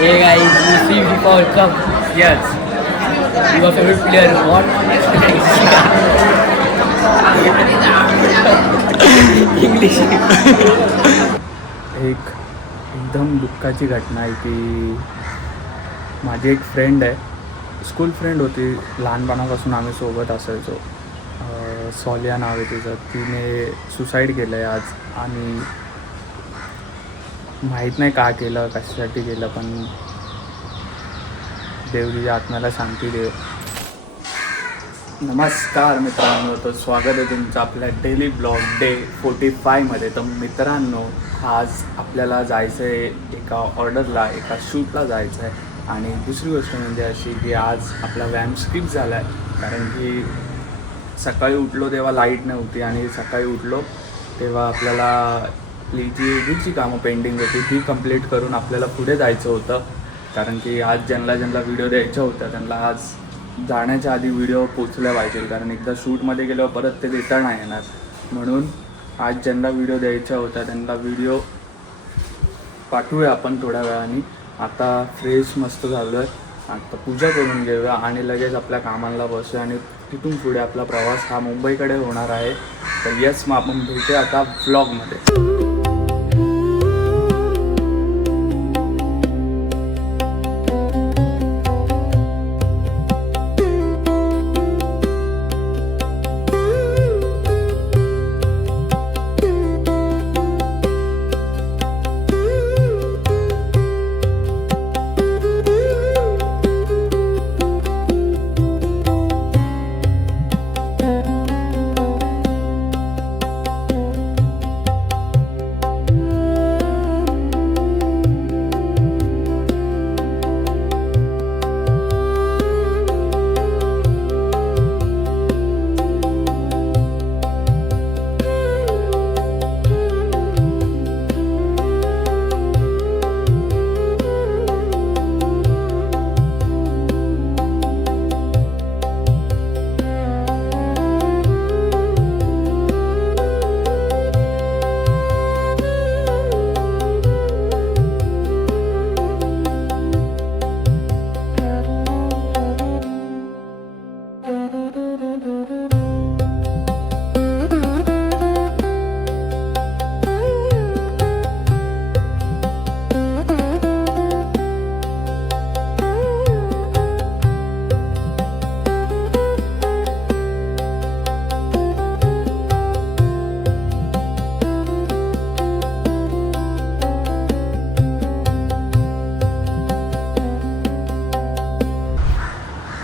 Hey guys, you see FIFA World Cup? Yes. Your favorite player? What? English. एकदम दुःखाची घटना आहे की माझी एक फ्रेंड आहे, स्कूल फ्रेंड होती, लहानपणापासून आम्ही सोबत असायचो. सॉलिया नाव आहे तिचं. तिने सुसाईड केलं आहे आज. आणि माहीत नाही का केलं, कशासाठी केलं, पण देव तिच्या आत्म्याला शांती देव. नमस्कार मित्रांनो, तर स्वागत आहे तुमचं आपल्या डेली ब्लॉग डे 45मध्ये. तर मित्रांनो, आज आपल्याला जायचं आहे एका ऑर्डरला, एका शूटला जायचं आहे. आणि दुसरी गोष्ट म्हणजे अशी की आज आपला व्यायाम स्किप झाला आहे, कारण की सकाळी उठलो तेव्हा लाईट नव्हती, आणि सकाळी उठलो तेव्हा आपल्याला आपली जी कामं पेंडिंग होती ती कंप्लीट करून आपल्याला पुढे जायचं होतं. कारण की आज ज्यांना व्हिडिओ द्यायच्या होत्या त्यांना आज जाण्याच्या आधी व्हिडिओ पोचल्या पाहिजे, कारण एकदा शूटमध्ये गेल्यावर परत ते देता नाही येणार. म्हणून आज ज्यांना व्हिडिओ द्यायच्या होत्या त्यांना व्हिडिओ पाठवूया आपण थोड्या वेळाने. आता फ्रेश मस्त झालो आहे, आता पूजा करून घेऊया आणि लगेच आपल्या कामाला बसूया. आणि तिथून पुढे आपला प्रवास हा मुंबईकडे होणार आहे. तर येस, मग आपण भेटूया आता व्लॉगमध्ये.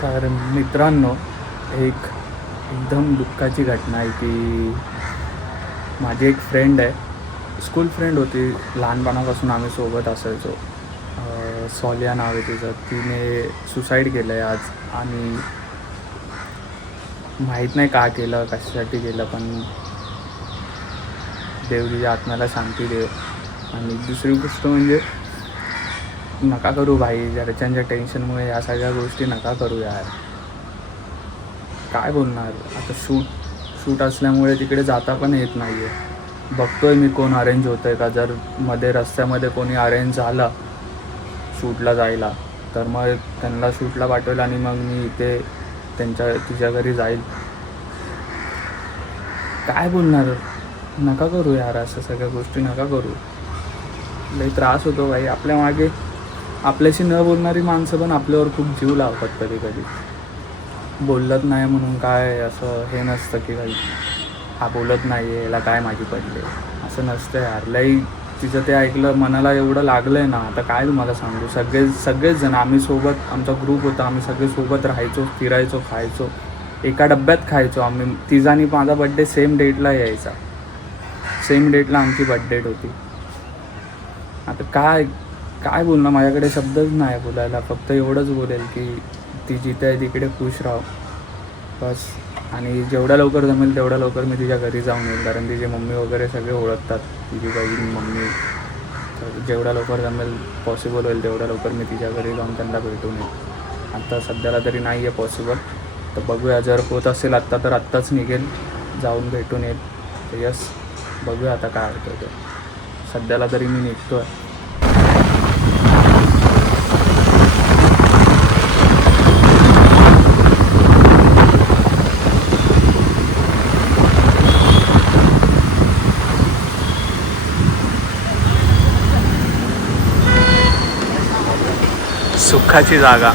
तर मित्रांनो, एकदम दुःखाची घटना आहे की माझी एक फ्रेंड आहे, स्कूल फ्रेंड होती, लहानपणापासून आम्ही सोबत असायचो. सॉलिया नाव आहे तिचं. तिने सुसाईड केलं आहे आज. आणि माहीत नाही का केलं, कशासाठी केलं, पण देव तिच्या आत्म्याला शांती देव. आणि दुसरी गोष्ट म्हणजे नका करू भाई, घरच्यांच्या टेन्शनमुळे या सगळ्या गोष्टी नका करू यार. काय बोलणार आता, शूट असल्यामुळे तिकडे जाता पण येत नाही आहे. बघतोय मी कोण अरेंज होतं आहे का. जर मध्ये रस्त्यामध्ये कोणी अरेंज झाला शूटला जायला तर मग त्यांना शूटला पाठवेल आणि मग मी इथे तिच्या घरी जाईल. काय बोलणार, नका करू यार, असं सगळ्या गोष्टी नका करू. लई त्रास होतो भाई. आपल्या मागे आपल्याशी न बोलणारी माणसं पण आपल्यावर खूप जीव लावतात कधी कधी. बोलत नाही म्हणून काय असं हे नसतं की भाई हा बोलत नाही आहे, याला काय माझी पडले, असं नसतं यार. लई तिचं ते ऐकलं मनाला एवढं लागलं आहे ना, आता काय तुम्हाला सांगू. सगळेच जण आम्ही सोबत, आमचा ग्रुप होता, आम्ही सगळे सोबत राहायचो, फिरायचो, खायचो, एका डब्यात खायचो आम्ही. तिचा आणि माझा बड्डे सेम डेटला यायचा, सेम डेटला आमची बड्डे होती. आता काय बोलणं, माझ्याकडे शब्दच नाही बोलायला. फक्त एवढंच बोलेल की ती जिथे आहे तिकडे खुश राहो बस. आणि जेवढ्या लवकर जमेल तेवढ्या लवकर मी तिच्या घरी जाऊन येईल, कारण तिची मम्मी वगैरे सगळे ओळखतात, तिची बहीण, मम्मी. तर जेवढ्या लवकर जमेल, पॉसिबल होईल तेवढ्या लवकर मी तिच्या घरी जाऊन त्यांना भेटून येईल. आता सध्याला तरी नाही आहे पॉसिबल, तर बघूया. जर होत असेल आत्ता तर आत्ताच निघेल, जाऊन भेटून येईल. तर यस, बघूया आता काय होतं ते. सध्याला तरी मी निघतो आहे. सुखाची जागा.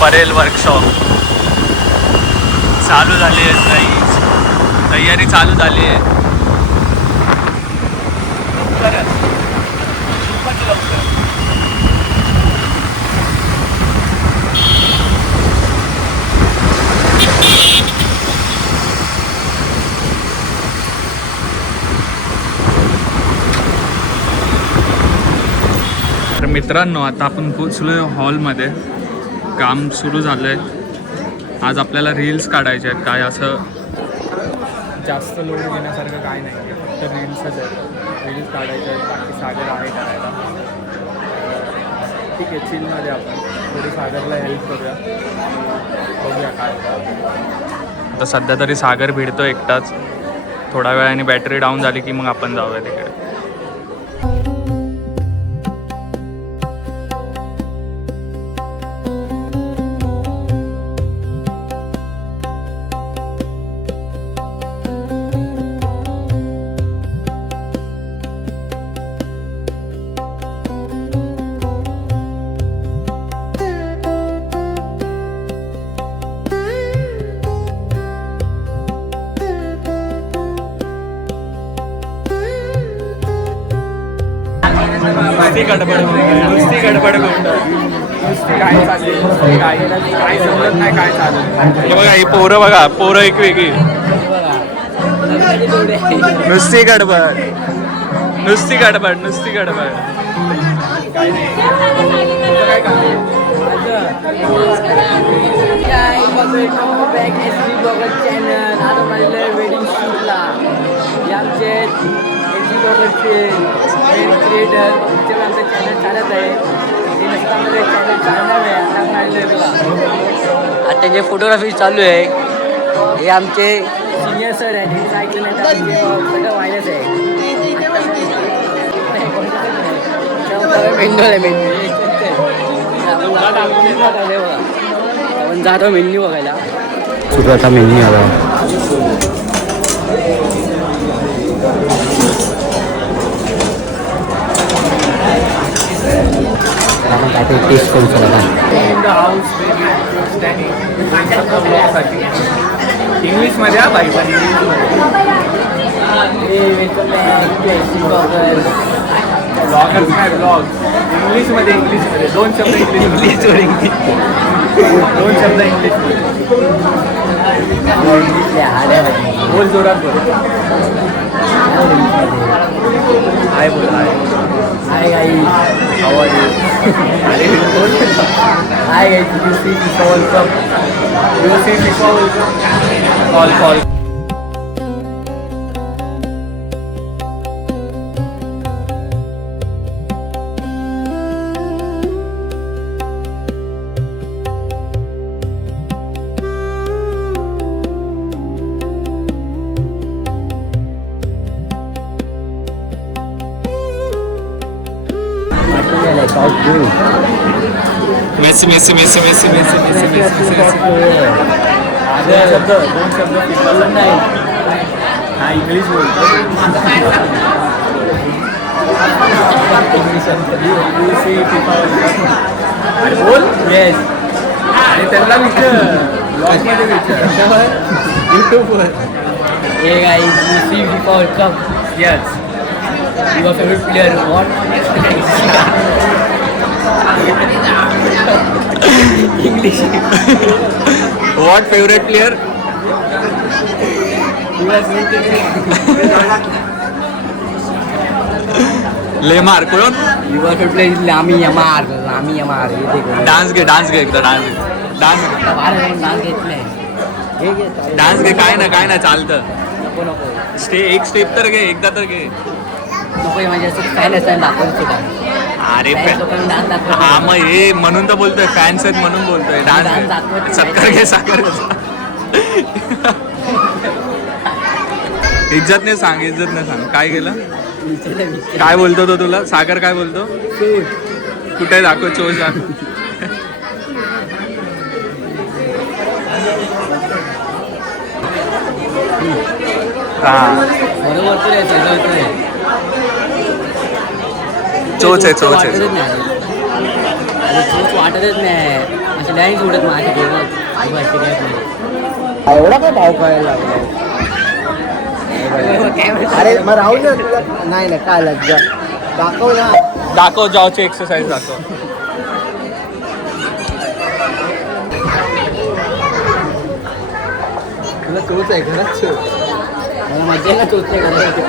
परेल वर्कशॉप चालू झाली आहे. तयारी चालू झाली आहे. तर मित्रांनो, आता आपण पोचलोय हॉलमध्ये. काम सुरू झालं आहे. आज आपल्याला रील्स काढायचे आहेत. काय असं जास्त लोड घेण्यासारखं काय नाही आहे, फक्त रील्सच आहे. रील्स काढायचे आहेत. बाकी सागर आहे करायला. ठीक आहे, चिलमध्ये आपण थोडी सागरला हेल्प करूया. बघूया काय आता. सध्या तरी सागर भिडतो एकटाच. थोड्या वेळाने बॅटरी डाऊन झाली की मग आपण जाऊया तिकडे. नुसती गडबड काय समजत नाही काय चालू. हे बघा, ही पोरं बघा, पोरं एक वेगळी. नुसती गडबड नुसती गडबड नुसती गडबड. काय नाही. काय क्रिएटर आमचं चॅनल चालत आहे. चॅनल चालणार आहे. आता जे फोटोग्राफी चालू आहे हे आमचे सिनियर सर आहे. त्यांचं ऐकलं नाही तर सगळं व्हायलाच आहे. आपण जातो मेन्यू बघायला. सुरू आता मेन्यू आला. आपण काहीतरी टेस्ट करू शकता. इंग्लिशमध्ये हा बाई पण ब्लॉगर्स काय ब्लॉग इंग्लिशमध्ये दोन शब्द इंग्लिशमध्ये दोन शब्द इंग्लिशमध्ये बोल जोरात बोल. हाय बोल. Hi guys, how are you? Hi guys, you see FIFA World Cup. You see FIFA World Cup. Call. Messi. दोन शब्द फिटबॉल नाही. हा इंग्लिश बोलतो. अरे बोल. येस. आणि त्यांना विचार ब्लॉगमध्ये विचार यूट्यूबवर. Hey guys, you see FIFA World Cup? Yes. Your favorite player? What? English. What favorite player? लेमार कोण? Your favorite player is Lami Yamar. Dance घे एकदा. डान्स घे. काय ना चालतं. नको. एक स्टेप तर घे, एकदा तर घे. नको म्हणजे असं फॅन असतात दाखवून सुद्धा. अरे हा मग हे म्हणून तर बोलतोय, फॅन्स आहेत म्हणून बोलतोय. डान्स सत्कार घे. साखर इज्जतने सांग काय केलं. काय बोलतो तो तुला सागर? काय बोलतो? कुठे दाखव चोच दाखव. बरोबर तर चोच आहे, चोच आहे. वाटतच नाही अरे चोच वाटतच नाही अशी नाही सोडत माझी एवढा काय भाव कळायला लागला अरे मग राहू दे तुला नाही नाही काय लज्जा दाखव ना दाखव जॉची एक्सरसाइज दाखव. तुला चोच आहे खरंच चोच मला मजा आहे ना चोच नाही करायची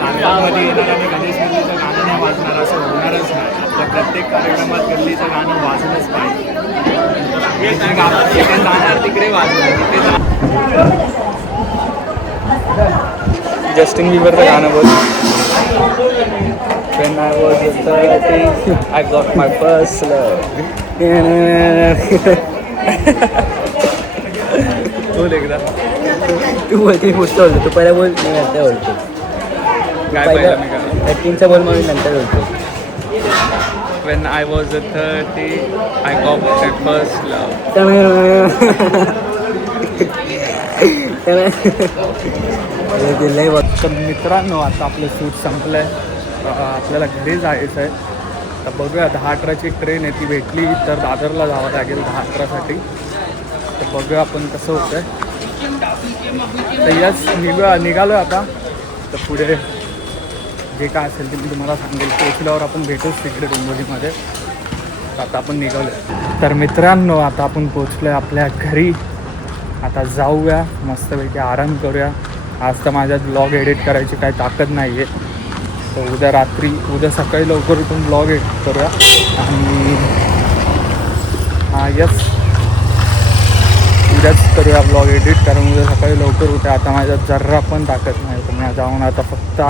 नाटकामध्ये येणार आणि गणेश गल्लीचं गाणं नाही वाजणार असं होणारच नाही. आपल्या प्रत्येक कार्यक्रमात गल्लीचं गाणं वाजलंच पाहिजे. जाणार तिकडे वाजलं जस्टिन बिबरचं गाणं बोल. When I was 30, I got my first love. बोल एकदा. तू बोलते पुढचं बोलतो तू पहिला बोल मी नंतर बोलतो काय पहिलं मी काय ॲक्टिंगचा बोल म्हणून नंतर बोलतो When I was 30, I got my first love. तर मित्रांनो आता आपलं शूट संपलं आहे. आपल्याला घरी जायचं आहे. तर बघूया 10-11ची ट्रेन आहे ती भेटली तर दादरला जावं लागेल 10-11साठी. तर बघूया आपण कसं होतं आहे. तर यस निघालो आता. तर पुढे जे काय असेल ते मी तुम्हाला सांगेल. पोचल्यावर आपण भेटूच तिकडे डोंबिवलीमध्ये. आता आपण निघालो. तर मित्रांनो आता आपण पोचलो आहे आपल्या घरी. आता जाऊया मस्तपैकी आराम करूया. आज तर माझ्यात ब्लॉग एडिट करायची काही ताकद नाही आहे. तर उद्या सकाळी लवकर उठून ब्लॉग एडिट करूया. आणि यस उद्याच करूया ब्लॉग एडिट कारण उद्या सकाळी लवकर उठ्या. आता माझ्यात जर्रा पण ताकद नाही. तर मी जाऊन आता फक्त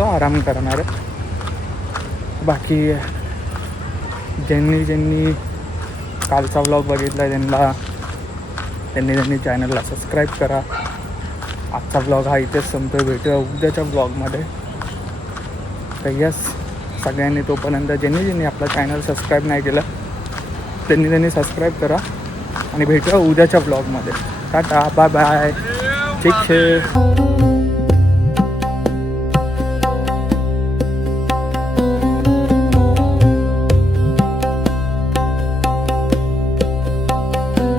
आराम करणार आहे. बाकी ज्यांनी कालचा व्लॉग बघितला त्यांनी चॅनलला सबस्क्राईब करा. आजचा व्लॉग हा इथेच संपतो. भेटूया उद्याच्या व्लॉगमध्ये. तर यस सगळ्यांनी तोपर्यंत ज्यांनी आपला चॅनल सबस्क्राईब नाही केलं त्यांनी सबस्क्राईब करा. आणि भेटूया उद्याच्या व्लॉगमध्ये. Tata bye bye. ठीक आहे.